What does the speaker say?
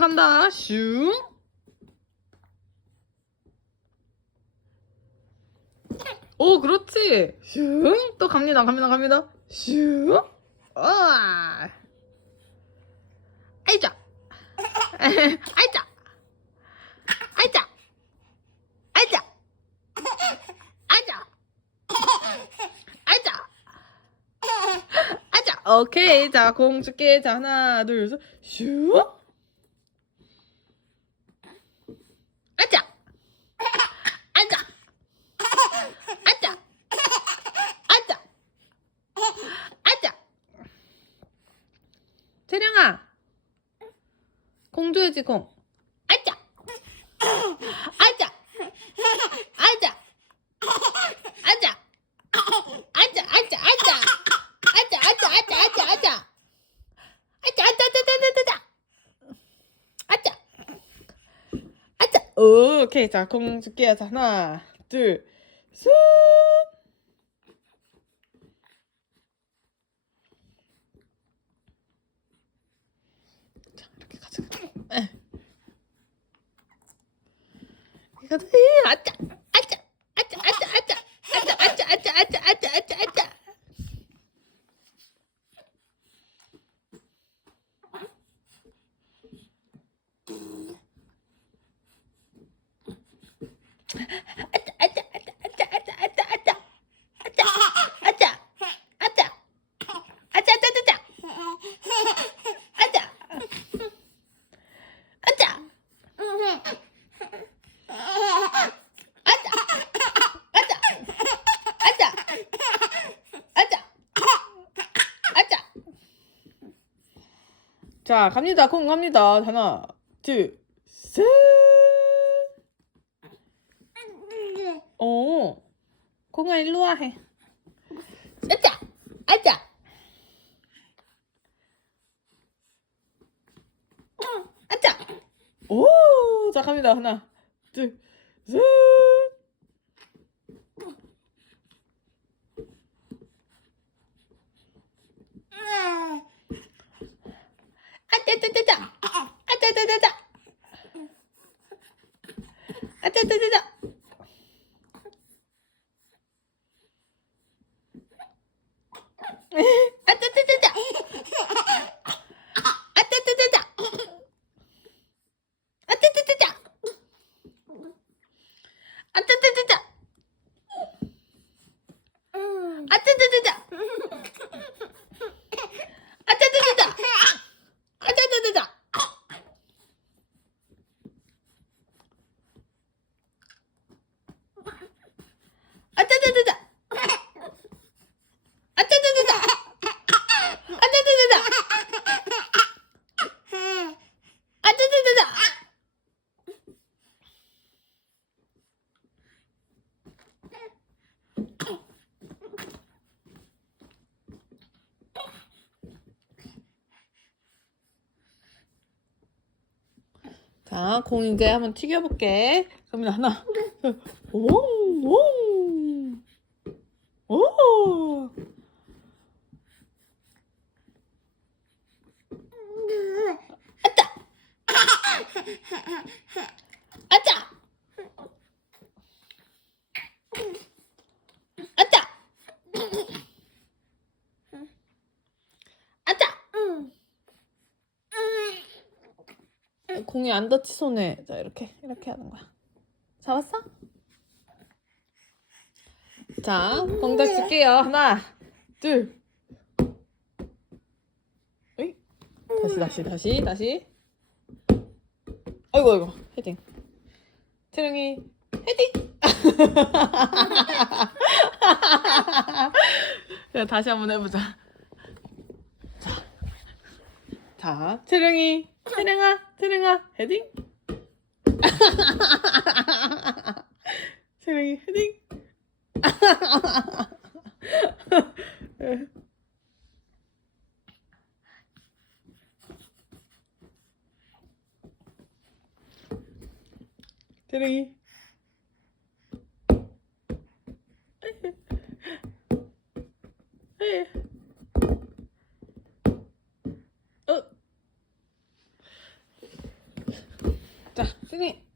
간다. 슝. 오, 그렇지. 슝. 또 갑니다. 갑니다. 갑니다. 슝. 와. 아이자. 아이자. 아이자. 아이자. 아이자. 아이자. 아자. 오케이. 자, 공 줄게. 자, 하나, 둘, 셋. 슈. 아자. 아자. 아자. 아자. 아자. 채령아. 공 줘야지, 공. 아자. 아자. 아자. 아자. 아자, 아자, 아자. 아자, 아자, 아자, 아자, 아자. 아자, 아자, 아자, 아자, 오케이. 자, 공 줄게요. 자, 하나, 둘, 셋. Kak 자, 갑니다. 공 갑니다. 하나, 둘, 셋. 어. 공아 일로 와 해. 아자. 아자. 아자. 오, 자 갑니다. 하나, 둘, 셋. 자, 공 이제 한번 튀겨볼게. 그러면 하나, 둘, 오, 오, 오. 아짜, 아짜, 아짜, 아짜. 공이 안 닿지 손에. 자 이렇게 이렇게 하는 거야. 잡았어? 자, 공작 줄게요. 하나, 둘. 어이? 다시 다시 다시 다시. 아이고 아이고 헤딩. 채령이 헤딩. 자 다시 한번 해보자. 자, 자 채령이 채령아 채령아 헤딩. 채령이 헤딩. 채령이. 어. ざっく